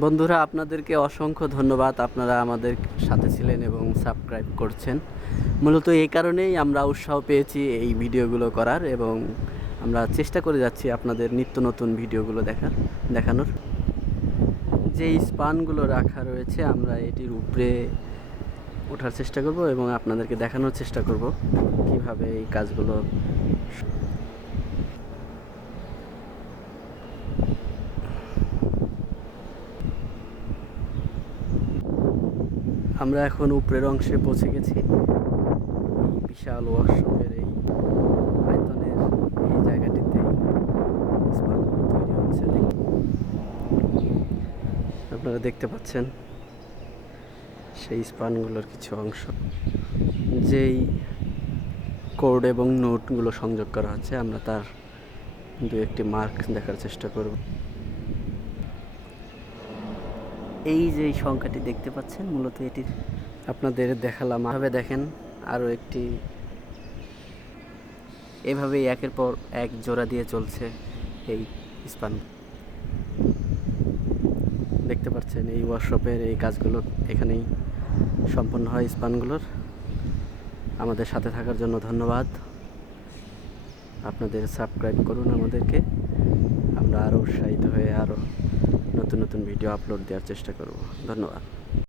বন্ধুরা, আপনাদেরকে অসংখ্য ধন্যবাদ। আপনারা আমাদের সাথে ছিলেন এবং সাবস্ক্রাইব করছেন। মূলত এই কারণেই আমরা উৎসাহ পেয়েছি এই ভিডিওগুলো করার, এবং আমরা চেষ্টা করে যাচ্ছি আপনাদের নিত্য নতুন ভিডিওগুলো দেখানোর। যে স্পানগুলো রাখা রয়েছে, আমরা এটির উপরে ওঠার চেষ্টা করব এবং আপনাদেরকে দেখানোর চেষ্টা করব কিভাবে এই কাজগুলো। আমরা এখন উপরের অংশে পৌঁছে গেছি। এই বিশাল ওয়ার্কশপের এই আয়তনের এই জায়গাটিতে স্পানগুলো তৈরি হচ্ছে। আপনারা দেখতে পাচ্ছেন সেই স্পানগুলোর কিছু অংশ, যেই কোড এবং নোটগুলো সংযোগ করা হচ্ছে। আমরা তার দু একটি মার্ক দেখার চেষ্টা করব। এই যে সংখ্যাটি দেখতে পাচ্ছেন, মূলত এটির আপনাদের দেখালাম। এভাবে দেখেন আরও একটি, এভাবেই একের পর এক জোড়া দিয়ে চলছে এই স্পান। দেখতে পাচ্ছেন এই ওয়ার্কশপের এই কাজগুলো এখানেই সম্পন্ন হয় স্পানগুলোর। আমাদের সাথে থাকার জন্য ধন্যবাদ। আপনাদের সাবস্ক্রাইব করুন আমাদেরকে। আমরা আরও উৎসাহিত হয়ে আরও নতুন নতুন ভিডিও আপলোড দেওয়ার চেষ্টা করব। ধন্যবাদ।